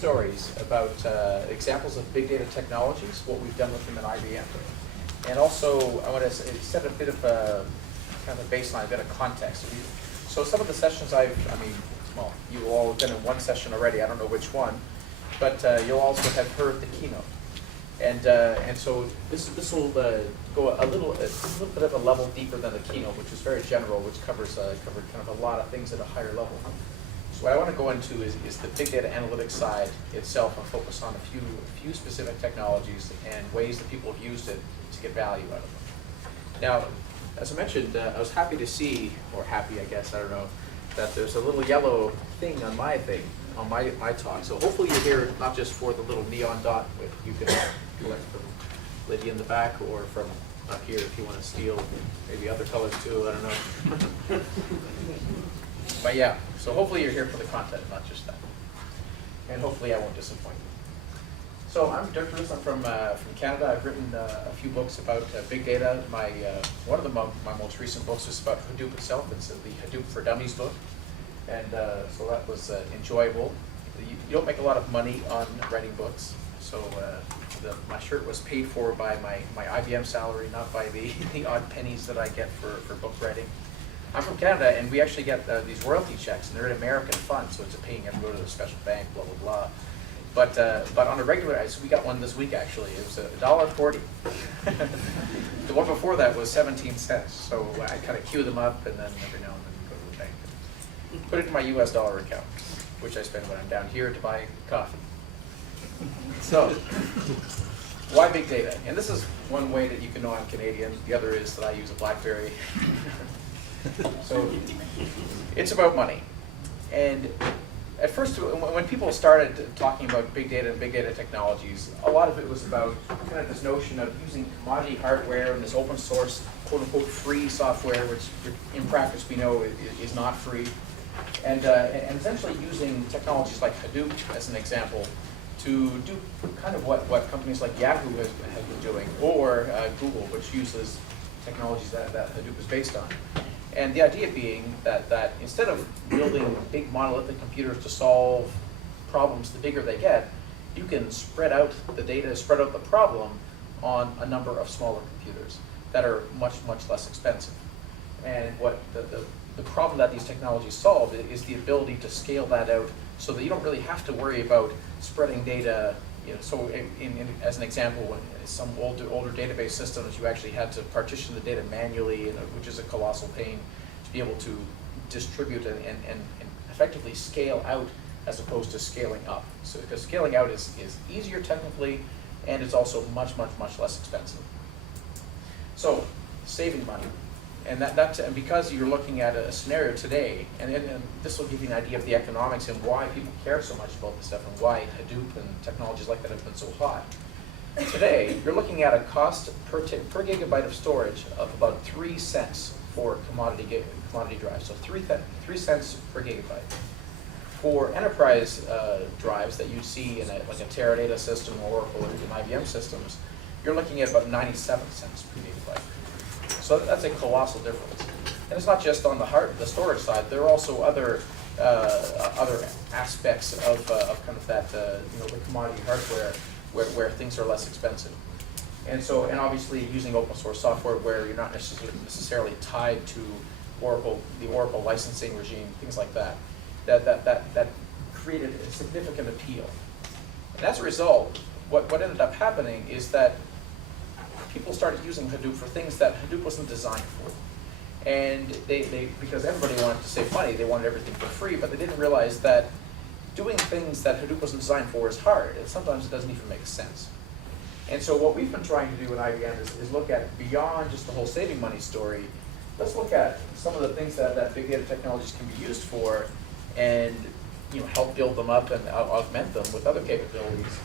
stories about examples of big data technologies, what we've done with them at IBM. And also, I want to set a bit of a kind of a baseline, a bit of context. So some of the sessions well, you all have been in one session already, I don't know which one, but you'll also have heard the keynote. And so this will go a little bit of a level deeper than the keynote, which is very general, which covered kind of a lot of things at a higher level. So what I want to go into is the big data analytics side itself, and focus on a few specific technologies and ways that people have used it to get value out of them. Now, as I mentioned, I was happy to see, or happy I guess, I don't know, that there's a little yellow thing on my talk. So hopefully you're here not just for the little neon dot, but you can collect from Lydia in the back, or from up here if you want to steal maybe other colors too, I don't know. But yeah, so hopefully you're here for the content, not just that. And hopefully I won't disappoint you. So I'm Dirk. I'm from Canada. I've written a few books about big data. One of my most recent books is about Hadoop itself. It's the Hadoop for Dummies book. And so that was enjoyable. You don't make a lot of money on writing books. So my shirt was paid for by my IBM salary, not by the odd pennies that I get for book writing. I'm from Canada, and we actually get these royalty checks, and they're an American fund, so it's a paying. You have to go to a special bank, blah, blah, blah. But on a regular, so we got one this week actually. It was $1.40. The one before that was 17 cents. So I kind of queue them up, and then every now and then go to the bank. Put it in my US dollar account, which I spend when I'm down here to buy coffee. So, why big data? And this is one way that you can know I'm Canadian. The other is that I use a BlackBerry. So, it's about money. And at first, when people started talking about big data and big data technologies, a lot of it was about kind of this notion of using commodity hardware and this open source, quote unquote, free software, which in practice we know is not free. And essentially using technologies like Hadoop as an example to do kind of what companies like Yahoo have been doing, or Google, which uses technologies that Hadoop is based on. And the idea being that instead of building big monolithic computers to solve problems, the bigger they get, you can spread out the data, spread out the problem on a number of smaller computers that are much, much less expensive. And what the problem that these technologies solve is the ability to scale that out so that you don't really have to worry about spreading data. So as an example, when some older database systems, you actually had to partition the data manually, which is a colossal pain, to be able to distribute and effectively scale out as opposed to scaling up. So because scaling out is easier technically, and it's also much, much, much less expensive. So saving money. And and because you're looking at a scenario today, and this will give you an idea of the economics and why people care so much about this stuff, and why Hadoop and technologies like that have been so hot. Today, you're looking at a cost per gigabyte of storage of about 3 cents for commodity drives. So 3 cents per gigabyte. For enterprise drives that you see in like a Teradata system or Oracle or even IBM systems, you're looking at about 97 cents per gigabyte. So that's a colossal difference. And it's not just on the storage side. There are also other aspects of kind of that the commodity hardware where things are less expensive. And obviously using open source software where you're not necessarily tied to the Oracle licensing regime, things like that. That created a significant appeal. And as a result, what ended up happening is that people started using Hadoop for things that Hadoop wasn't designed for. And because everybody wanted to save money, they wanted everything for free, but they didn't realize that doing things that Hadoop wasn't designed for is hard, and sometimes it doesn't even make sense. And so what we've been trying to do at IBM is look at beyond just the whole saving money story. Let's look at some of the things that big data technologies can be used for, and help build them up and augment them with other capabilities,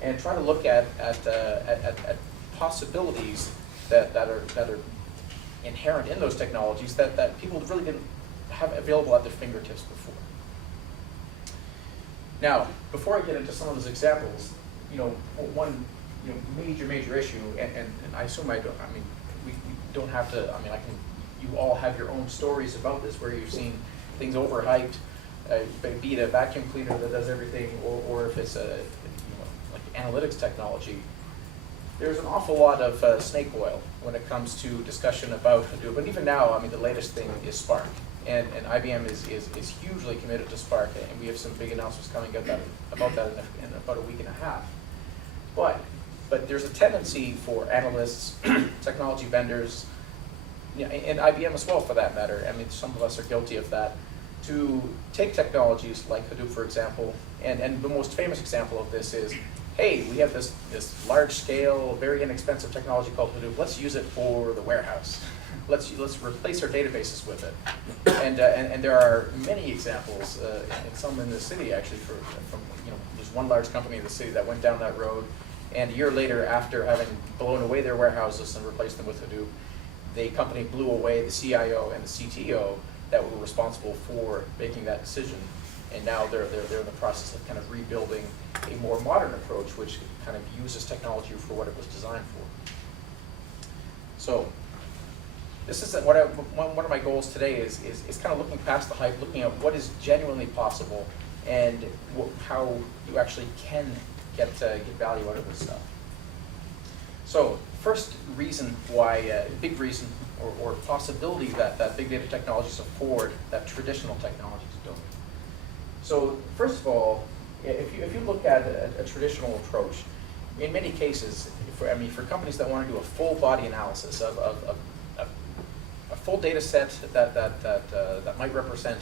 and try to look at possibilities that are inherent in those technologies that people really didn't have available at their fingertips before. Now, before I get into some of those examples, one major issue, and I assume we don't have to. You all have your own stories about this, where you've seen things overhyped, be it a vacuum cleaner that does everything, or if it's a like analytics technology, there's an awful lot of snake oil when it comes to discussion about Hadoop. And even now, I mean, the latest thing is Spark. And IBM is hugely committed to Spark, and we have some big announcements coming about that in about a week and a half. But there's a tendency for analysts, technology vendors, and IBM as well for that matter, I mean, some of us are guilty of that, to take technologies like Hadoop, for example, and the most famous example of this is, hey, we have this large-scale, very inexpensive technology called Hadoop. Let's use it for the warehouse. Let's replace our databases with it. And there are many examples, and some in the city actually, from there's one large company in the city that went down that road, and a year later, after having blown away their warehouses and replaced them with Hadoop, the company blew away the CIO and the CTO that were responsible for making that decision. And now they're in the process of kind of rebuilding a more modern approach, which kind of uses technology for what it was designed for. So this is one of my goals today is kind of looking past the hype, looking at what is genuinely possible and how you actually can get value out of this stuff. So first reason why, big reason or possibility that big data technologies afford that traditional technologies don't. So first of all, if you look at a traditional approach, in many cases, for companies that want to do a full body analysis of a full data set that might represent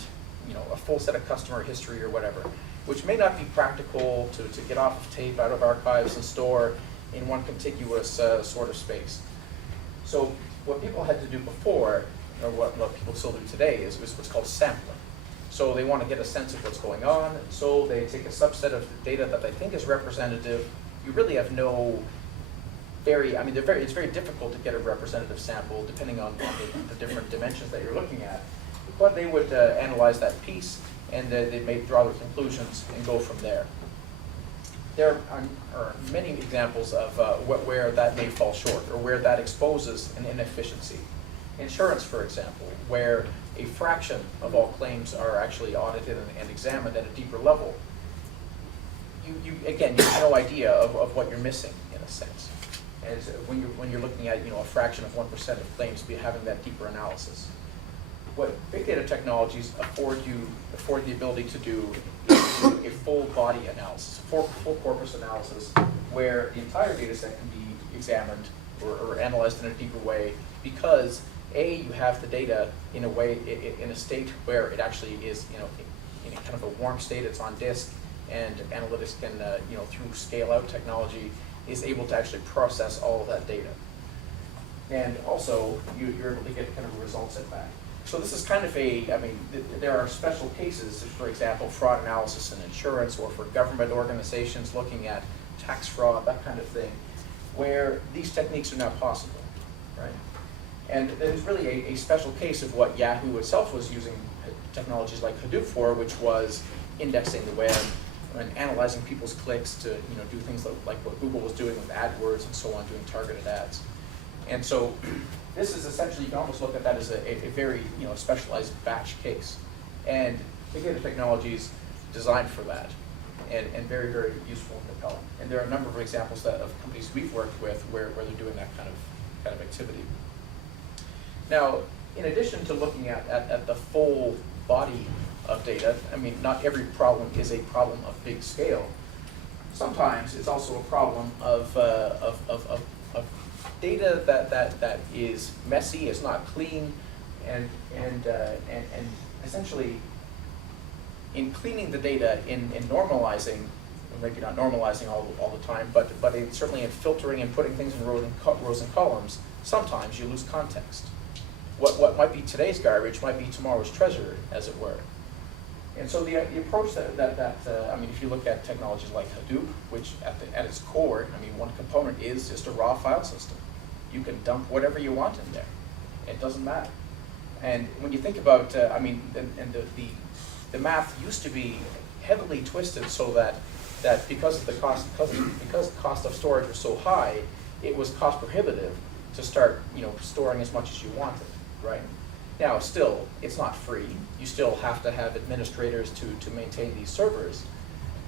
a full set of customer history or whatever, which may not be practical to get off of tape, out of archives, and store in one contiguous sort of space. So what people had to do before, or what people still do today, is what's called sampling. So they want to get a sense of what's going on, so they take a subset of the data that they think is representative. You really have no it's very difficult to get a representative sample depending on the different dimensions that you're looking at. But they would analyze that piece, and they may draw their conclusions and go from there. There are many examples of where that may fall short, or where that exposes an inefficiency. Insurance, for example, where a fraction of all claims are actually audited and examined at a deeper level. You have no idea of what you're missing, in a sense. As when you're looking at a fraction of 1% of claims having that deeper analysis. What big data technologies afford the ability to do is a full body analysis, full corpus analysis, where the entire data set can be examined or analyzed in a deeper way, because you have the data in a state where it actually is in kind of a warm state. It's on disk, and analytics can through scale out technology is able to actually process all of that data. And also you're able to get kind of a result set back. So this is kind of there are special cases, for example, fraud analysis in insurance, or for government organizations looking at tax fraud, that kind of thing, where these techniques are not possible, right? And there's really a special case of what Yahoo itself was using technologies like Hadoop for, which was indexing the web and analyzing people's clicks to do things like what Google was doing with AdWords and so on, doing targeted ads. And so this is essentially, you can almost look at that as a very specialized batch case. And big data technology is designed for that, and very, very useful and compelling. And there are a number of examples of companies we've worked with where they're doing that kind of activity. Now, in addition to looking at the full body of data, not every problem is a problem of big scale. Sometimes it's also a problem of data that is messy, is not clean, and essentially in cleaning the data, in normalizing, maybe not normalizing all the time, but certainly in filtering and putting things in rows and columns, sometimes you lose context. What might be today's garbage might be tomorrow's treasure, as it were. And so the approach if you look at technologies like Hadoop, which at its core, one component is just a raw file system. You can dump whatever you want in there. It doesn't matter. And when you think about, the math used to be heavily twisted so that because cost of storage was so high, it was cost prohibitive to start storing as much as you wanted, right? Now, still, it's not free. You still have to have administrators to maintain these servers.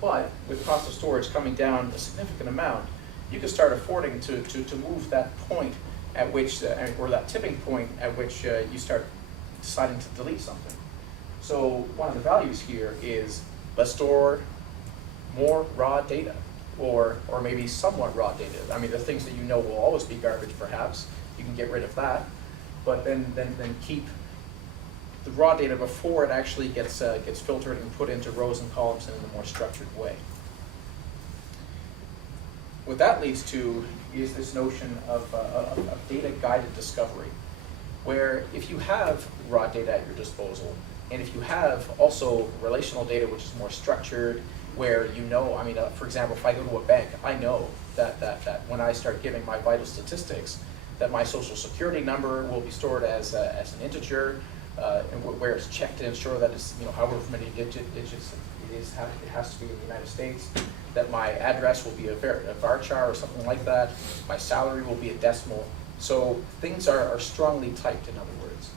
But with cost of storage coming down a significant amount, you can start affording to move that point at which, or that tipping point at which you start deciding to delete something. So one of the values here is let's store more raw data, or maybe somewhat raw data. I mean, the things that you know will always be garbage, perhaps. You can get rid of that, but then keep the raw data before it actually gets filtered and put into rows and columns in a more structured way. What that leads to is this notion of data-guided discovery, where if you have raw data at your disposal, and if you have also relational data which is more structured, where you know, I mean, for example, if I go to a bank, I know that when I start giving my vital statistics, that my social security number will be stored as an integer, and where it's checked to ensure that it's, however many digits it has to be in the United States, that my address will be a varchar or something like that, my salary will be a decimal. So things are strongly typed, in other words.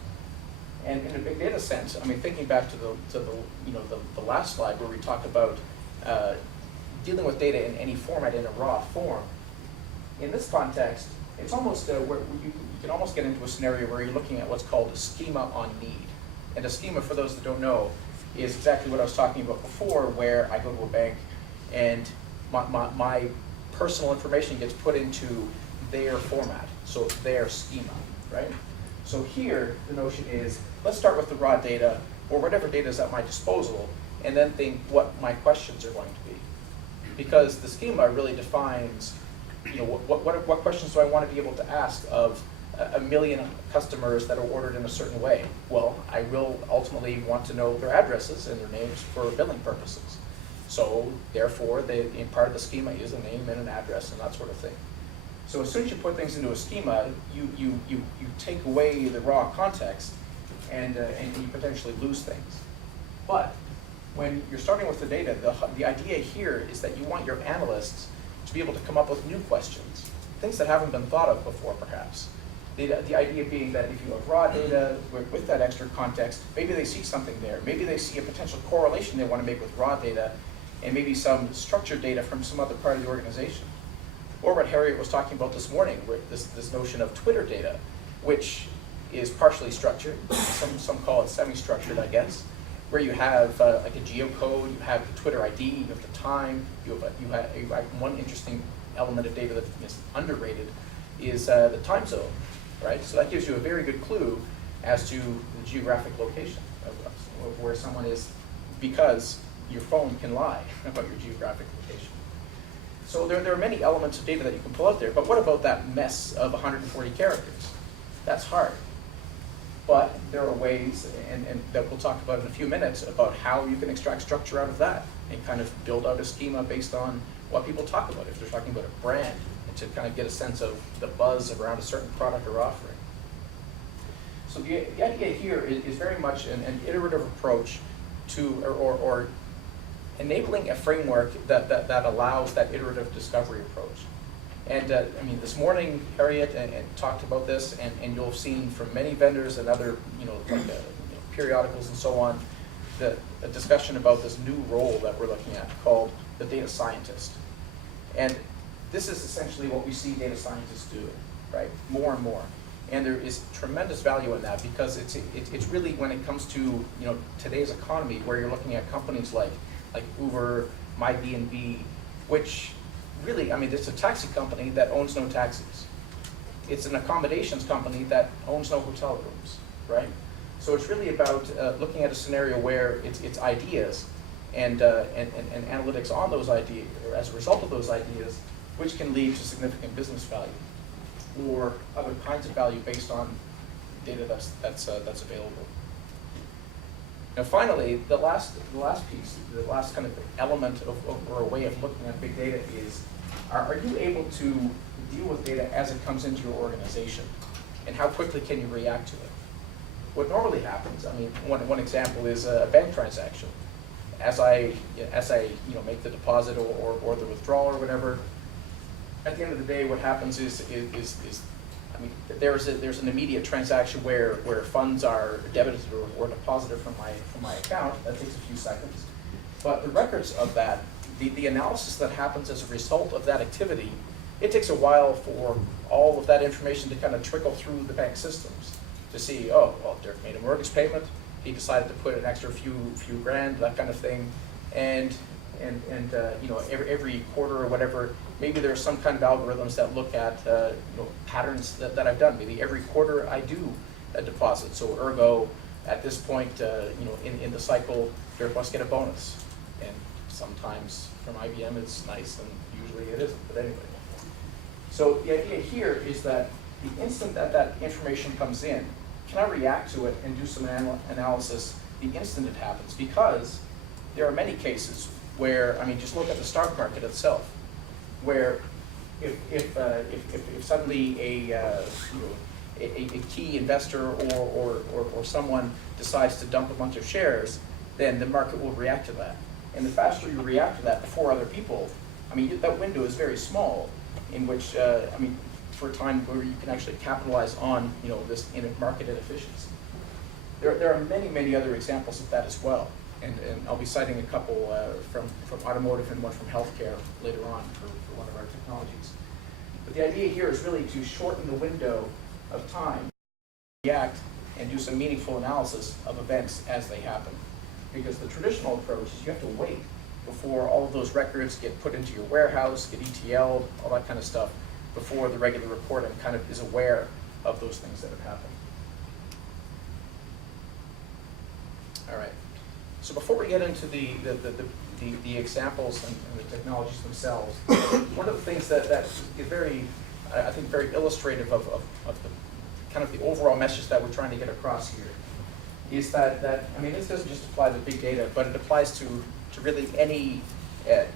And in a big data sense, I mean, thinking back to the last slide where we talked about dealing with data in any format, in a raw form. In this context, it's almost where you can almost get into a scenario where you're looking at what's called a schema on need. And a schema, for those that don't know, is exactly what I was talking about before, where I go to a bank and my personal information gets put into their format, so their schema, right? So here, the notion is, let's start with the raw data, or whatever data is at my disposal, and then think what my questions are going to be. Because the schema really defines, what questions do I want to be able to ask of a million customers that are ordered in a certain way? Well, I will ultimately want to know their addresses and their names for billing purposes. So therefore, part of the schema is a name and an address and that sort of thing. So as soon as you put things into a schema, you take away the raw context and you potentially lose things. But when you're starting with the data, the idea here is that you want your analysts to be able to come up with new questions, things that haven't been thought of before, perhaps. The idea being that if you have raw data with that extra context, maybe they see something there. Maybe they see a potential correlation they want to make with raw data and maybe some structured data from some other part of the organization. Or what Harriet was talking about this morning, where this notion of Twitter data, which is partially structured, some call it semi-structured, I guess, where you have like a geocode, you have the Twitter ID, you have the time, you have one interesting element of data that is underrated is the time zone, right? So that gives you a very good clue as to the geographic location of where someone is, because your phone can lie about your geographic location. So there are many elements of data that you can pull out there, but what about that mess of 140 characters? That's hard. But there are ways, and that we'll talk about in a few minutes, about how you can extract structure out of that and kind of build out a schema based on what people talk about, if they're talking about a brand, and to kind of get a sense of the buzz around a certain product or offering. So the idea here is very much an iterative approach to, or enabling a framework that allows that iterative discovery approach. And I mean, this morning, Harriet and talked about this, and you'll have seen from many vendors and other, periodicals and so on, a discussion about this new role that we're looking at called the data scientist. And this is essentially what we see data scientists do, right? More and more. And there is tremendous value in that, because it's really, when it comes to today's economy, where you're looking at companies like Uber, MyBnB, which really, I mean, it's a taxi company that owns no taxis. It's an accommodations company that owns no hotel rooms, right? So it's really about looking at a scenario where it's ideas and analytics on those ideas, or as a result of those ideas, which can lead to significant business value or other kinds of value based on data that's available. Now, finally, the last piece, the last kind of element or a way of looking at big data is, are you able to deal with data as it comes into your organization, and how quickly can you react to it? What normally happens, I mean, one example is a bank transaction. As I make the deposit or the withdrawal or whatever, at the end of the day, what happens is I mean, there's an immediate transaction where funds are debited or deposited from my account. That takes a few seconds. But the records of that, the analysis that happens as a result of that activity, it takes a while for all of that information to kind of trickle through the bank systems to see, oh, well, Dirk made a mortgage payment. He decided to put an extra few grand, that kind of thing, and you know, every quarter or whatever, maybe there's some kind of algorithms that look at you know, patterns that I've done. Maybe every quarter I do a deposit. So ergo, at this point, you know, in the cycle, Dirk must get a bonus. And sometimes from IBM it's nice, and usually it isn't. But anyway, so the idea here is that the instant that that information comes in, can I react to it and do some analysis the instant it happens? Because there are many cases where, I mean, just look at the stock market itself, where if suddenly a key investor or someone decides to dump a bunch of shares, then the market will react to that. And the faster you react to that before other people, I mean, that window is very small in which, I mean, for a time where you can actually capitalize on, you know, this market inefficiency. There are many other examples of that as well. And I'll be citing a couple from automotive and one from healthcare later on for one of our technologies. But the idea here is really to shorten the window of time, react, and do some meaningful analysis of events as they happen. Because the traditional approach is you have to wait before all of those records get put into your warehouse, get ETL'd, all that kind of stuff, before the regular reporting kind of is aware of those things that have happened. All right. So before we get into the examples and the technologies themselves, one of the things that is very, I think, very illustrative of the kind of the overall message that we're trying to get across here is that I mean, this doesn't just apply to big data, but it applies to really any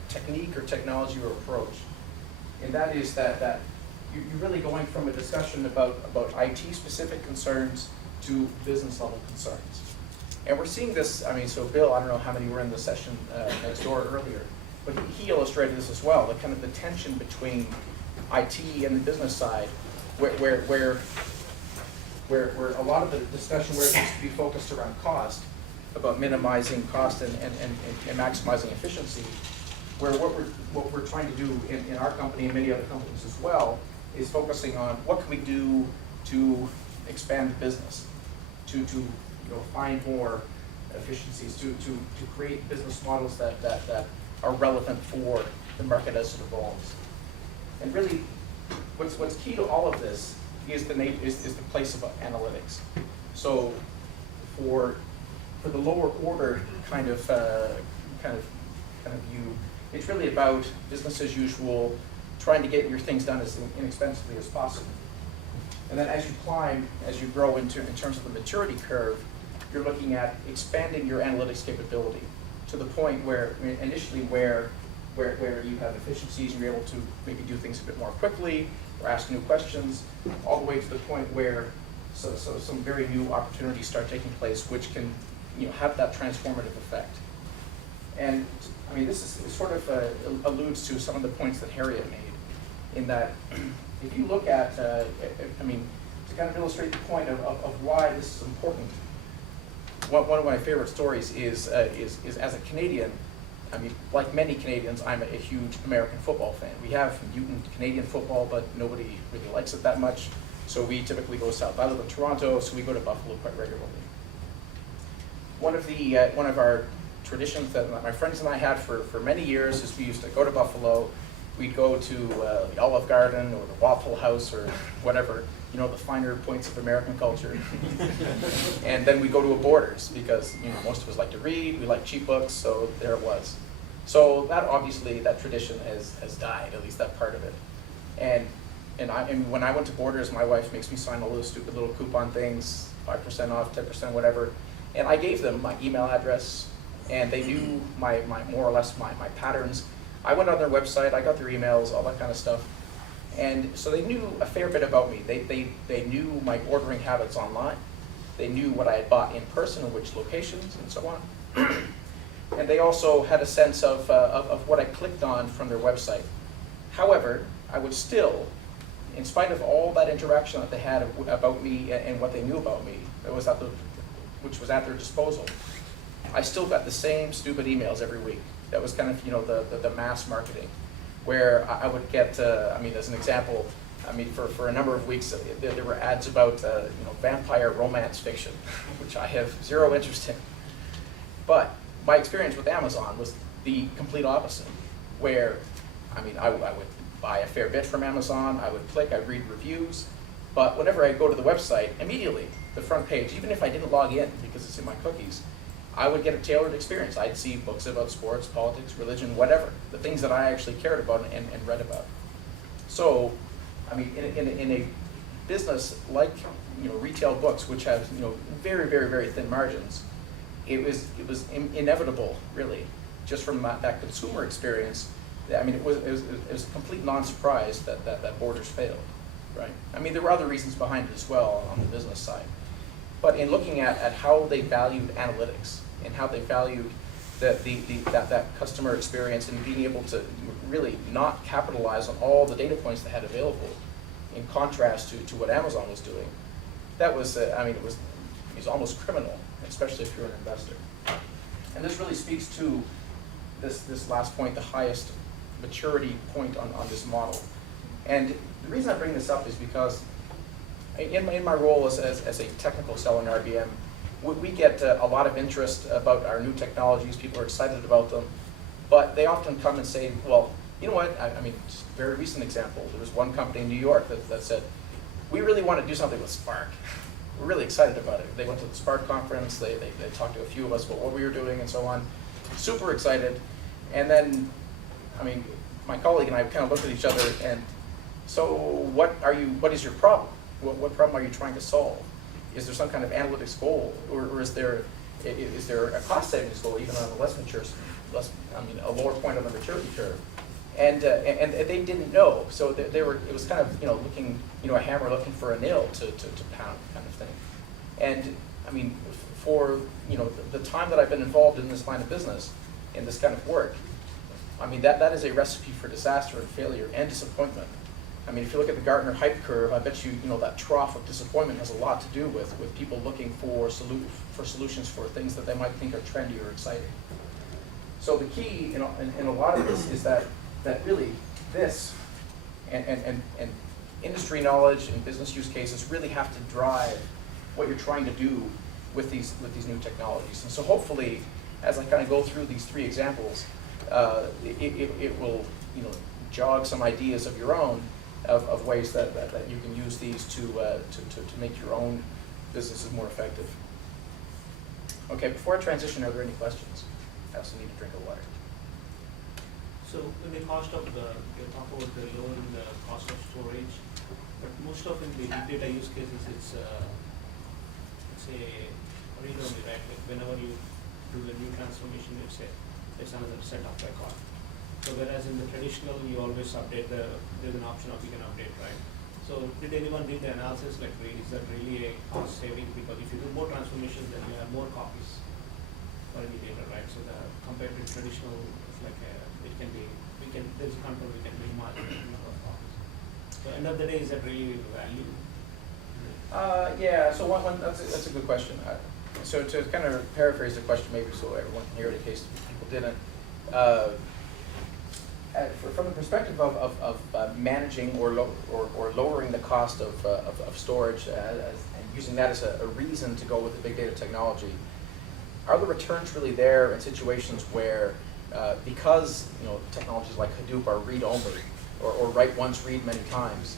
technique or technology or approach. And that is that you're really going from a discussion about IT-specific concerns to business-level concerns. And we're seeing this, I mean, so Bill, I don't know how many were in the session next door earlier, but he illustrated this as well, the kind of the tension between IT and the business side, where a lot of the discussion where it used to be focused around cost, about minimizing cost and maximizing efficiency, where what we're trying to do in our company and many other companies as well is focusing on what can we do to expand the business, to you know, find more efficiencies, to create business models that are relevant for the market as it evolves. And really, what's key to all of this is the place of analytics. So for the lower order kind of view, it's really about business as usual, trying to get your things done as inexpensively as possible. And then as you climb, as you grow in terms of the maturity curve, you're looking at expanding your analytics capability to the point where, I mean, initially where you have efficiencies and you're able to maybe do things a bit more quickly or ask new questions, all the way to the point where some very new opportunities start taking place, which can, you know, have that transformative effect. And I mean, this is sort of alludes to some of the points that Harriet made, in that if you look at, I mean, to kind of illustrate the point of why this is important. One of my favorite stories is as a Canadian, I mean, like many Canadians, I'm a huge American football fan. We have mutant Canadian football, but nobody really likes it that much. So we typically go south. I live in Toronto, so we go to Buffalo quite regularly. One of our traditions that my friends and I had for many years is we used to go to Buffalo. We'd go to the Olive Garden or the Waffle House or whatever, you know, the finer points of American culture. And then we go to a Borders because, you know, most of us like to read, we like cheap books, so there it was. So that obviously, that tradition has died, at least that part of it. And when I went to Borders, my wife makes me sign all those stupid little coupon things, 5% off, 10%, whatever. And I gave them my email address, and they knew my more or less my patterns. I went on their website, I got their emails, all that kind of stuff. And so they knew a fair bit about me. They knew my ordering habits online. They knew what I had bought in person and which locations and so on. And they also had a sense of what I clicked on from their website. However, I would still in spite of all that interaction that they had about me and what they knew about me, which was at their disposal, I still got the same stupid emails every week. That was kind of, you know, the mass marketing, where I would get, I mean, as an example, I mean, for a number of weeks, there were ads about, you know, vampire romance fiction, which I have zero interest in. But my experience with Amazon was the complete opposite, where, I mean, I would buy a fair bit from Amazon, I would click, I'd read reviews, but whenever I go to the website, immediately, the front page, even if I didn't log in because it's in my cookies, I would get a tailored experience. I'd see books about sports, politics, religion, whatever, the things that I actually cared about and read about. So, I mean, in a business like, you know, retail books, which have, you know, very, very, very thin margins, it was inevitable, really, just from that consumer experience. I mean, it was a complete non-surprise that Borders failed, right? I mean, there were other reasons behind it as well on the business side. But in looking at how they valued analytics and how they valued that customer experience and being able to really not capitalize on all the data points they had available, in contrast to what Amazon was doing, that was, I mean, it was almost criminal, especially if you're an investor. And this really speaks to this last point, the highest maturity point on this model. And the reason I bring this up is because in my role as a technical seller in RBM, we get a lot of interest about our new technologies. People are excited about them, but they often come and say, well, you know what, I mean, just a very recent example, there was one company in New York that said, we really want to do something with Spark. We're really excited about it. They went to the Spark conference, they talked to a few of us about what we were doing and so on, super excited. And then, I mean, my colleague and I kind of looked at each other and, so what is your problem? What problem are you trying to solve? Is there some kind of analytics goal, or is there a cost savings goal, even on a a lower point on the maturity curve? And they didn't know, so it was kind of, you know, looking, you know, a hammer looking for a nail to pound kind of thing. And I mean, for, you know, the time that I've been involved in this line of business, in this kind of work, I mean, that is a recipe for disaster and failure and disappointment. I mean, if you look at the Gartner hype curve, I bet you, you know, that trough of disappointment has a lot to do with people looking for solutions for things that they might think are trendy or exciting. So the key in a lot of this is that really this and industry knowledge and business use cases really have to drive what you're trying to do with these new technologies. And so hopefully, as I kind of go through these three examples, it will, you know, jog some ideas of your own of ways that you can use these to make your own businesses more effective. Okay, before I transition, are there any questions? I also need a drink of water. So when the cost of you talk about the lowering the cost of storage, but most of in the big data use cases, it's a read-only, right? Like whenever you do the new transformation, it's another set of record. So whereas in the traditional, you always update there's an option of you can update, right? So did anyone do the analysis, like is that really a cost saving? Because if you do more transformations, then you have more copies for any data, right? So compared to traditional, it's like there's a control, we can minimize the number of copies. So end of the day, is that really the value? Yeah, so that's a good question. So to kind of paraphrase the question maybe so everyone can hear it in case people didn't, from the perspective of managing or lowering the cost of storage and using that as a reason to go with the big data technology, are the returns really there in situations where because, you know, technologies like Hadoop are read-only or write once, read many times,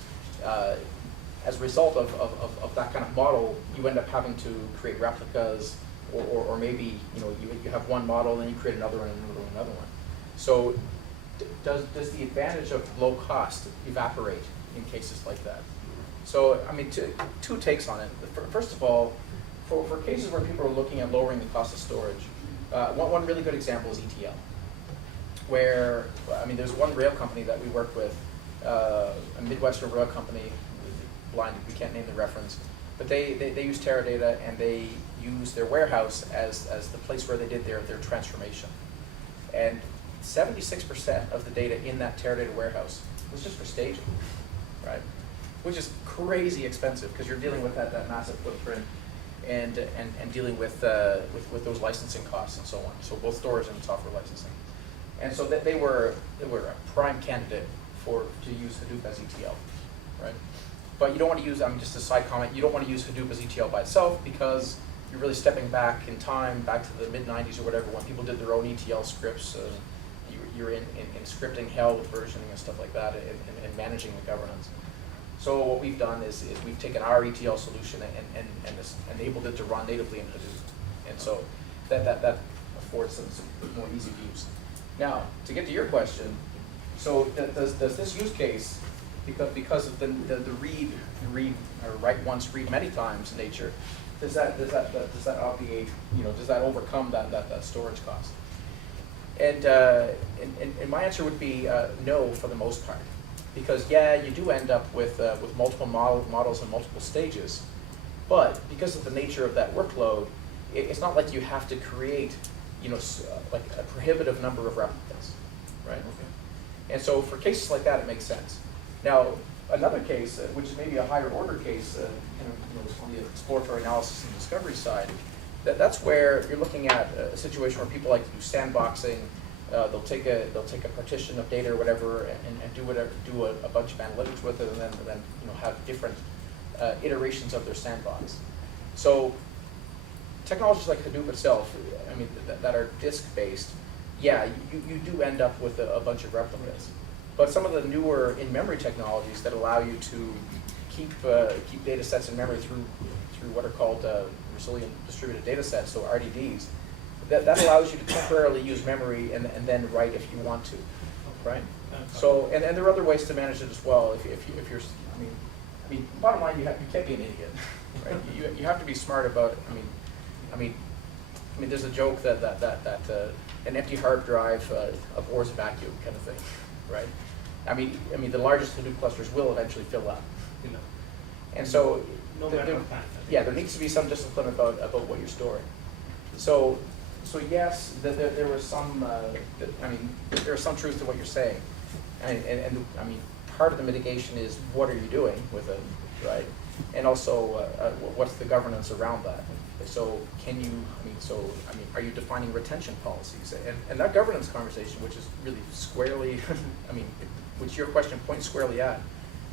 as a result of that kind of model, you end up having to create replicas, or maybe, you know, you have one model and then you create another one and another one. So does the advantage of low cost evaporate in cases like that? So, I mean, two takes on it. First of all, for cases where people are looking at lowering the cost of storage, one really good example is ETL, where, I mean, there's one rail company that we work with, a Midwestern rail company, blind, we can't name the reference, but they use Teradata and they use their warehouse as the place where they did their transformation. And 76% of the data in that Teradata warehouse was just for staging, right? which is crazy expensive because you're dealing with that massive footprint and dealing with those licensing costs and so on. So both storage and software licensing. And so they were a prime candidate to use Hadoop as ETL, right? But you don't want to use, just a side comment, you don't want to use Hadoop as ETL by itself because you're really stepping back in time, back to the mid-90s or whatever, when people did their own ETL scripts. You're in scripting hell with versioning and stuff like that and managing the governance. So what we've done is we've taken our ETL solution and enabled it to run natively in Hadoop. And so that affords some more easy use. Now, to get to your question, so does this use case, because of the read or write once, read many times nature, does that obviate, does that overcome that storage cost? And my answer would be no for the most part, because you do end up with multiple models and multiple stages, but because of the nature of that workload, it's not like you have to create like a prohibitive number of replicas, right? Okay. And so for cases like that, it makes sense. Now, another case, which is maybe a higher order case, on the exploratory analysis and discovery side, that's where you're looking at a situation where people like to do sandboxing. They'll take a partition of data or whatever and do a bunch of analytics with it, and then have different iterations of their sandbox. So technologies like Hadoop itself, that are disk-based, you do end up with a bunch of replicas. But some of the newer in-memory technologies that allow you to keep data sets in memory through what are called resilient distributed data sets, so RDDs, that allows you to temporarily use memory and then write if you want to, right? So and there are other ways to manage it as well. If you're, bottom line, you can't be an idiot, right? You have to be smart about. There's a joke that an empty hard drive abhors a vacuum kind of thing, right? The largest Hadoop clusters will eventually fill up, and so there needs to be some discipline about what you're storing. So yes, there was some. There is some truth to what you're saying, and part of the mitigation is what are you doing with it, right? And also what's the governance around that? So are you defining retention policies? And that governance conversation, which is really squarely, which your question points squarely at,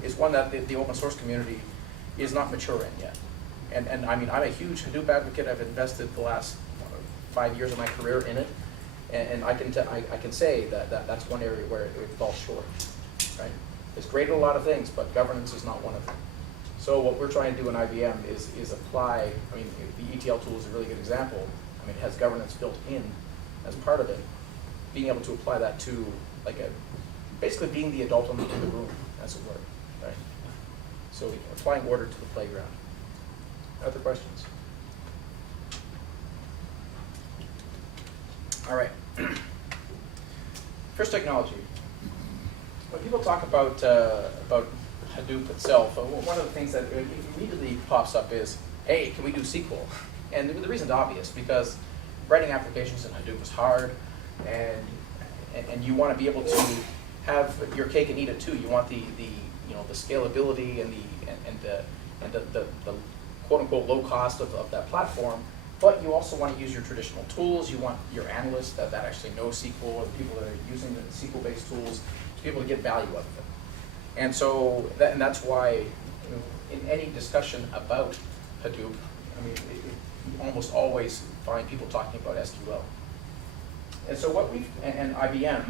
is one that the open source community is not mature in yet. And I'm a huge Hadoop advocate. I've invested the last 5 years of my career in it, and I can say that's one area where it falls short, right? It's great at a lot of things, but governance is not one of them. So what we're trying to do in IBM is apply, the ETL tool is a really good example. It has governance built in as part of it. Being able to apply that to basically being the adult in the room, as it were, right? So applying order to the playground. Other questions? All right. First, technology. When people talk about Hadoop itself, one of the things that immediately pops up is, hey, can we do SQL? And the reason's obvious, because writing applications in Hadoop is hard, and you want to be able to have your cake and eat it too. You want the scalability and the quote unquote low cost of that platform, but you also want to use your traditional tools. You want your analysts that actually know SQL, or the people that are using the SQL-based tools, to be able to get value out of it. And so that's why in any discussion about Hadoop, you almost always find people talking about SQL. And so what and IBM,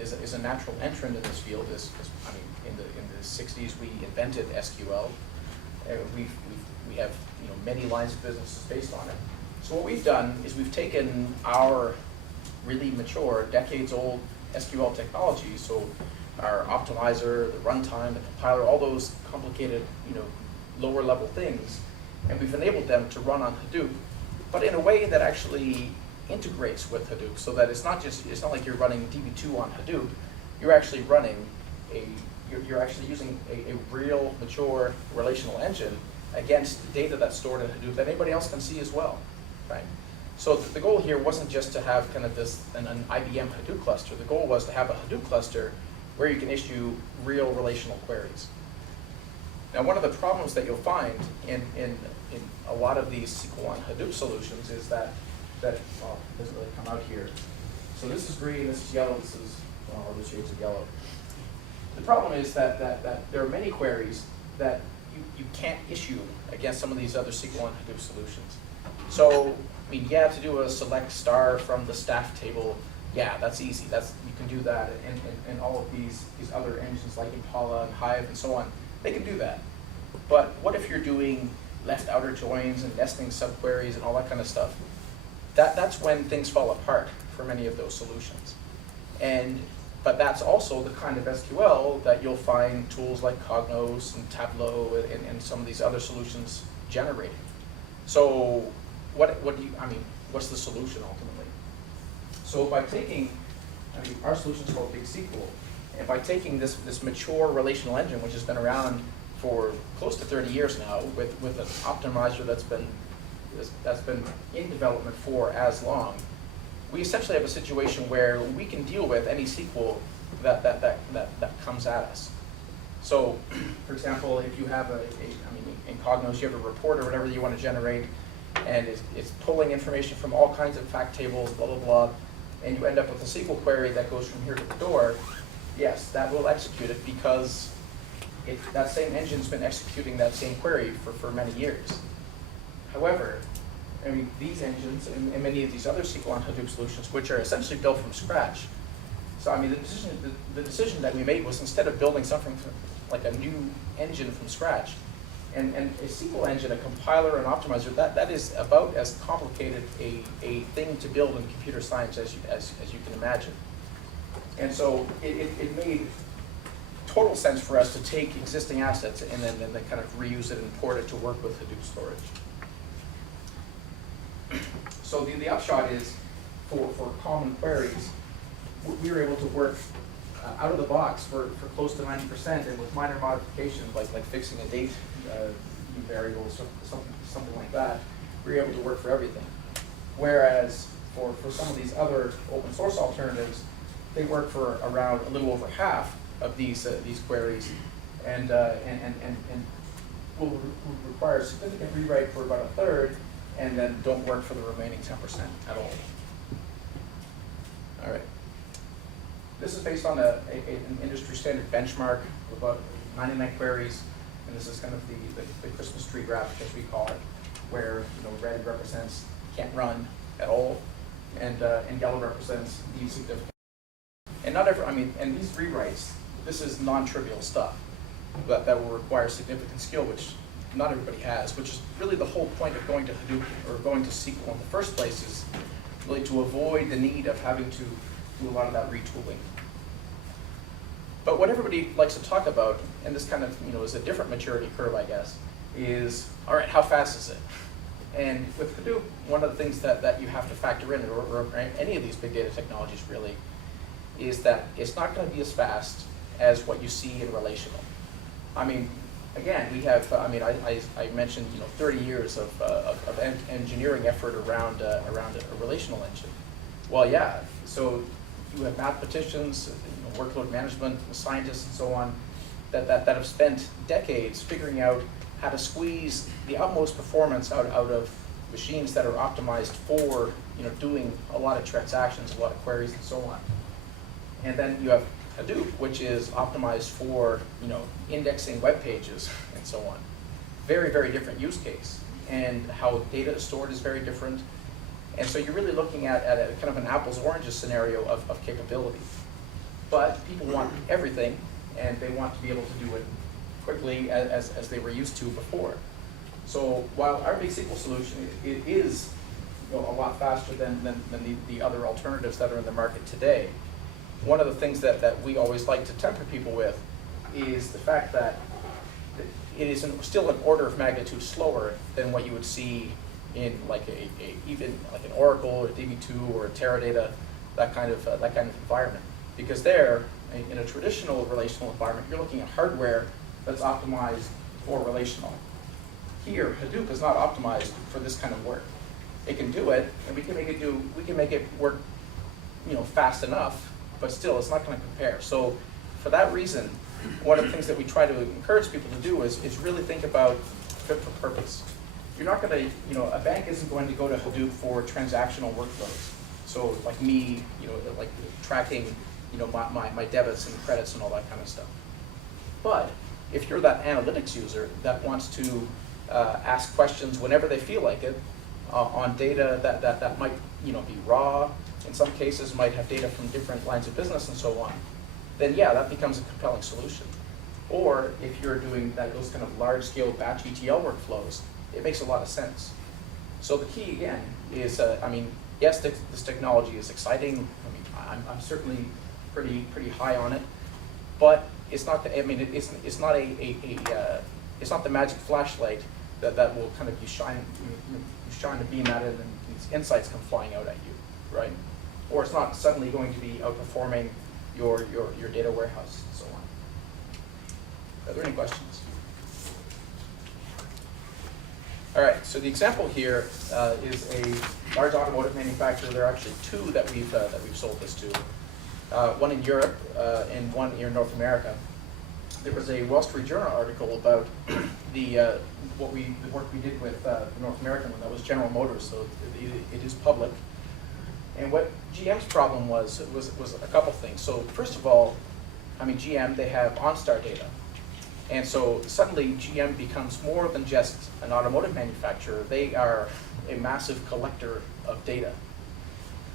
is a natural entrant in this field. In the 60s we invented SQL. We have many lines of businesses based on it. So what we've done is we've taken our really mature, decades-old SQL technology, so our optimizer, the runtime, the compiler, all those complicated, lower-level things, and we've enabled them to run on Hadoop, but in a way that actually integrates with Hadoop, so that it's not like you're running DB2 on Hadoop. You're actually running you're actually using a real, mature relational engine against data that's stored in Hadoop that anybody else can see as well, right? So the goal here wasn't just to have kind of an IBM Hadoop cluster. The goal was to have a Hadoop cluster where you can issue real relational queries. Now, one of the problems that you'll find in a lot of these SQL on Hadoop solutions is that well, it doesn't really come out here. So this is green, this is yellow, this is other shades of yellow. The problem is that there are many queries that you can't issue against some of these other SQL on Hadoop solutions. So, I mean, yeah, to do a select star from the staff table, yeah, that's easy. You can do that, and all of these other engines like Impala and Hive and so on, they can do that. But what if you're doing left outer joins and nesting subqueries and all that kind of stuff? That's when things fall apart for many of those solutions. But that's also the kind of SQL that you'll find tools like Cognos and Tableau and some of these other solutions generating. So what's the solution ultimately? So by taking, our solution is called Big SQL, and by taking this mature relational engine, which has been around for close to 30 years now, with an optimizer that's been in development for as long, we essentially have a situation where we can deal with any SQL that comes at us. So, for example, if you have in Cognos you have a report or whatever that you want to generate, and it's pulling information from all kinds of fact tables, blah, blah, blah, and you end up with a SQL query that goes from here to the door, yes, that will execute it because that same engine's been executing that same query for many years. However, these engines and many of these other SQL on Hadoop solutions, which are essentially built from scratch. So the decision that we made was, instead of building something like a new engine from scratch, and a SQL engine, a compiler, an optimizer, that is about as complicated a thing to build in computer science as you can imagine. And so it made total sense for us to take existing assets and then kind of reuse it and port it to work with Hadoop storage. So the upshot is, for common queries, we were able to work out of the box for close to 90%, and with minor modifications like fixing a date variable or something like that, we were able to work for everything. Whereas for some of these other open source alternatives, they work for around a little over half of these queries, and will require significant rewrite for about a third, and then don't work for the remaining 10% at all. All right. This is based on an industry standard benchmark of about 99 queries, and this is kind of the Christmas tree graphic, as we call it, where red represents can't run at all, and yellow represents needs significant. And not every, and these rewrites, this is non-trivial stuff that will require significant skill, which not everybody has, which is really the whole point of going to Hadoop or going to SQL in the first place, is really to avoid the need of having to do a lot of that retooling. But what everybody likes to talk about, and this kind of is a different maturity curve, I guess, is, all right, how fast is it? And with Hadoop, one of the things that you have to factor in, or any of these big data technologies really, is that it's not going to be as fast as what you see in relational. Again, we have, I mentioned 30 years of engineering effort around a relational engine. Well, yeah, so you have mathematicians, workload management scientists and so on that have spent decades figuring out how to squeeze the utmost performance out of machines that are optimized for doing a lot of transactions, a lot of queries and so on. And then you have Hadoop, which is optimized for indexing web pages and so on. Very, very different use case, and how data is stored is very different. And so you're really looking at a kind of an apples oranges scenario of capability. But people want everything, and they want to be able to do it quickly as they were used to before. So while our Big SQL solution it is a lot faster than the other alternatives that are in the market today, one of the things that we always like to temper people with is the fact that it is still an order of magnitude slower than what you would see in even like an Oracle or DB2 or a Teradata, that kind of environment. Because there, in a traditional relational environment, you're looking at hardware that's optimized for relational. Here, Hadoop is not optimized for this kind of work. It can do it, and we can make it work, fast enough. But still, it's not going to compare. So, for that reason, one of the things that we try to encourage people to do is really think about fit for purpose. You're not going to, a bank isn't going to go to Hadoop for transactional workflows. So like me, like tracking, my debits and credits and all that kind of stuff. But if you're that analytics user that wants to ask questions whenever they feel like it on data that might, be raw, in some cases might have data from different lines of business and so on, then yeah, that becomes a compelling solution. Or if you're doing those kind of large-scale batch ETL workflows, it makes a lot of sense. So the key again is, yes, this technology is exciting. I'm certainly pretty high on it, but it's not. It's not it's not the magic flashlight that will kind of you shine a beam at it and these insights come flying out at you, right? Or it's not suddenly going to be outperforming your data warehouse and so on. Are there any questions? All right, so the example here is a large automotive manufacturer. There are actually two that we've sold this to. One in Europe and one here in North America. There was a Wall Street Journal article about the work we did with the North American one. That was General Motors, so it is public. And what GM's problem was a couple things. So first of all, GM, they have OnStar data. And so suddenly GM becomes more than just an automotive manufacturer. They are a massive collector of data.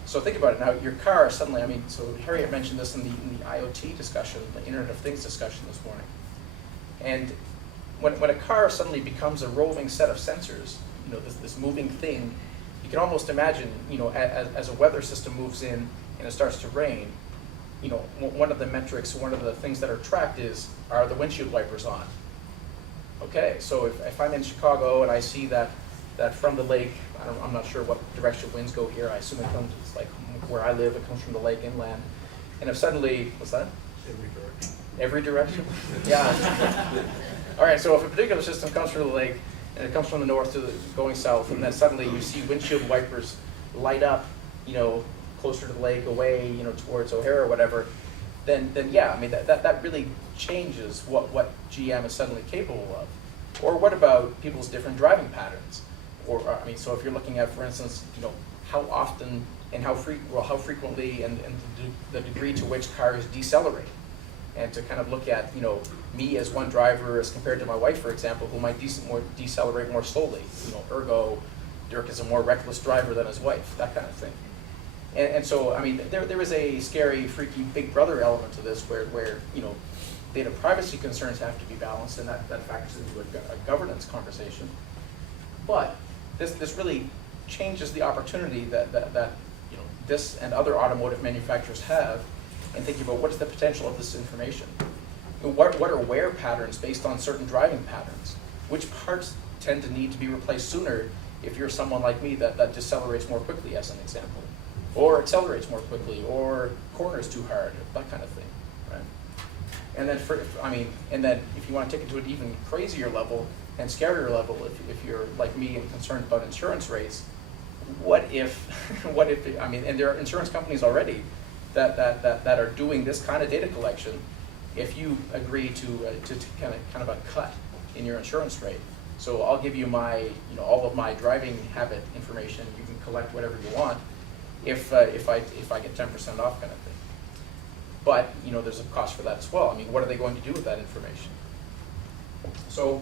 So think about it now, your car suddenly, so Harriet mentioned this in the IoT discussion, the Internet of Things discussion this morning. And when a car suddenly becomes a roving set of sensors, this moving thing, you can almost imagine, as a weather system moves in and it starts to rain, one of the metrics, one of the things that are tracked are the windshield wipers on? Okay, so if I'm in Chicago and I see that from the lake, I'm not sure what direction winds go here, I assume it's like where I live, it comes from the lake inland. And if suddenly, what's that? Every direction. Every direction? Yeah. All right, so if a particular system comes from the lake, and it comes from the north to going south, and then suddenly you see windshield wipers light up, closer to the lake, away, towards O'Hare or whatever, then yeah, that really changes what GM is suddenly capable of. Or what about people's different driving patterns? Or so if you're looking at, for instance, how often and how frequently and the degree to which cars decelerate, and to kind of look at me as one driver as compared to my wife, for example, who might decelerate more slowly. Ergo, Dirk is a more reckless driver than his wife, that kind of thing. And so, there is a scary, freaky Big Brother element to this where data privacy concerns have to be balanced, and that factors into a governance conversation. But this really changes the opportunity that this and other automotive manufacturers have in thinking about what is the potential of this information. What are wear patterns based on certain driving patterns? Which parts tend to need to be replaced sooner if you're someone like me that decelerates more quickly, as an example, or accelerates more quickly, or corners too hard, that kind of thing, right? And then if you want to take it to an even crazier level and scarier level, if you're like me and concerned about insurance rates, what if and there are insurance companies already that are doing this kind of data collection. If you agree to kind of a cut in your insurance rate, so I'll give you my all of my driving habit information. You can collect whatever you want. If I get 10% off, kind of thing. But there's a cost for that as well. What are they going to do with that information? So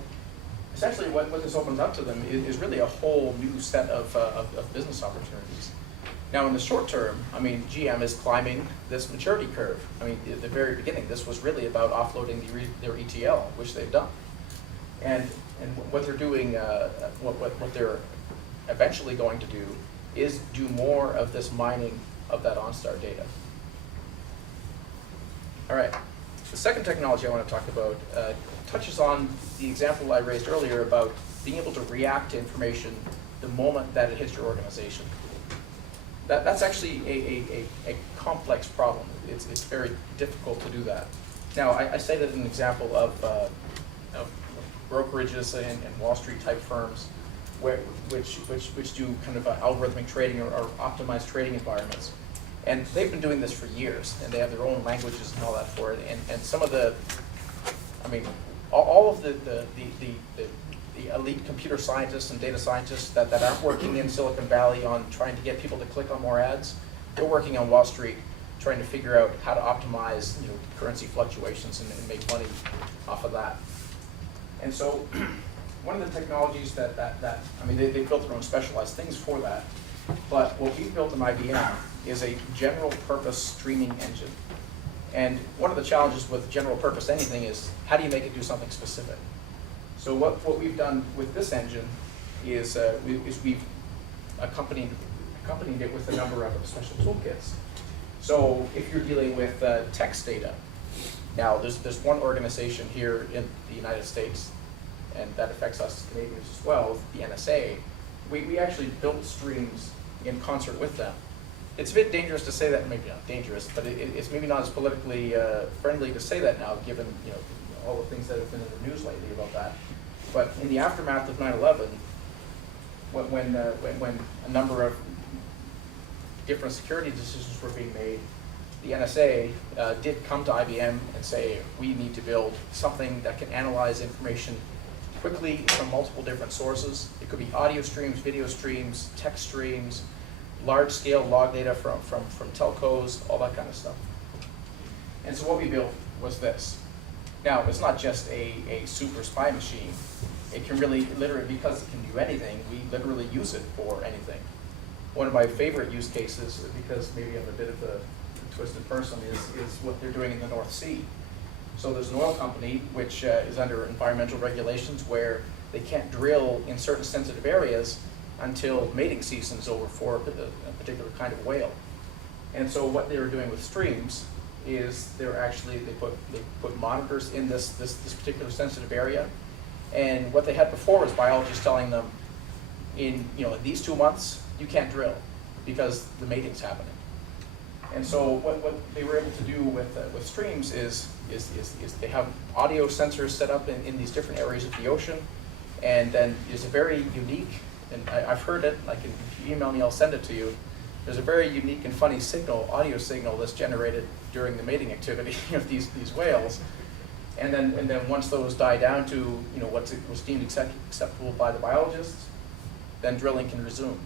essentially, what this opens up to them is really a whole new set of business opportunities. Now, in the short term, GM is climbing this maturity curve. At the very beginning, this was really about offloading their ETL, which they've done. And what they're doing, what they're eventually going to do is do more of this mining of that OnStar data. All right, the second technology I want to talk about touches on the example I raised earlier about being able to react to information the moment that it hits your organization. That's actually a complex problem. It's very difficult to do that. Now, I cited an example of brokerages and Wall Street type firms which do kind of algorithmic trading or optimized trading environments. And they've been doing this for years, and they have their own languages and all that for it. And some of the I mean, all of the elite computer scientists and data scientists that aren't working in Silicon Valley on trying to get people to click on more ads, they're working on Wall Street trying to figure out how to optimize currency fluctuations and make money off of that. And so one of the technologies that I mean, they built their own specialized things for that, but what we've built in IBM is a general purpose streaming engine. And one of the challenges with general purpose anything is, how do you make it do something specific? So what we've done with this engine is, we've accompanied it with a number of special toolkits. So if you're dealing with text data, now there's one organization here in the United States, and that affects us as Canadians as well, the NSA. We actually built streams in concert with them. It's a bit dangerous to say that, maybe not dangerous, but it's maybe not as politically friendly to say that now, given all the things that have been in the news lately about that. But in the aftermath of 9/11, when a number of different security decisions were being made, the NSA did come to IBM and say, we need to build something that can analyze information quickly from multiple different sources. It could be audio streams, video streams, text streams, large-scale log data from telcos, all that kind of stuff. And so what we built was this. Now, it's not just a super spy machine. It can really, literally, because it can do anything, we literally use it for anything. One of my favorite use cases, because maybe I'm a bit of a twisted person, is what they're doing in the North Sea. So there's an oil company which is under environmental regulations where they can't drill in certain sensitive areas until mating season is over for a particular kind of whale. And so what they were doing with streams is they put monitors in this particular sensitive area. And what they had before was biologists telling them, in these 2 months, you can't drill because the mating's happening. And so what they were able to do with streams is they have audio sensors set up in these different areas of the ocean, and then there's a very unique, and I've heard it, if you email me, I'll send it to you. There's a very unique and funny audio signal that's generated during the mating activity of these whales. And then once those die down to what was deemed acceptable by the biologists, then drilling can resume.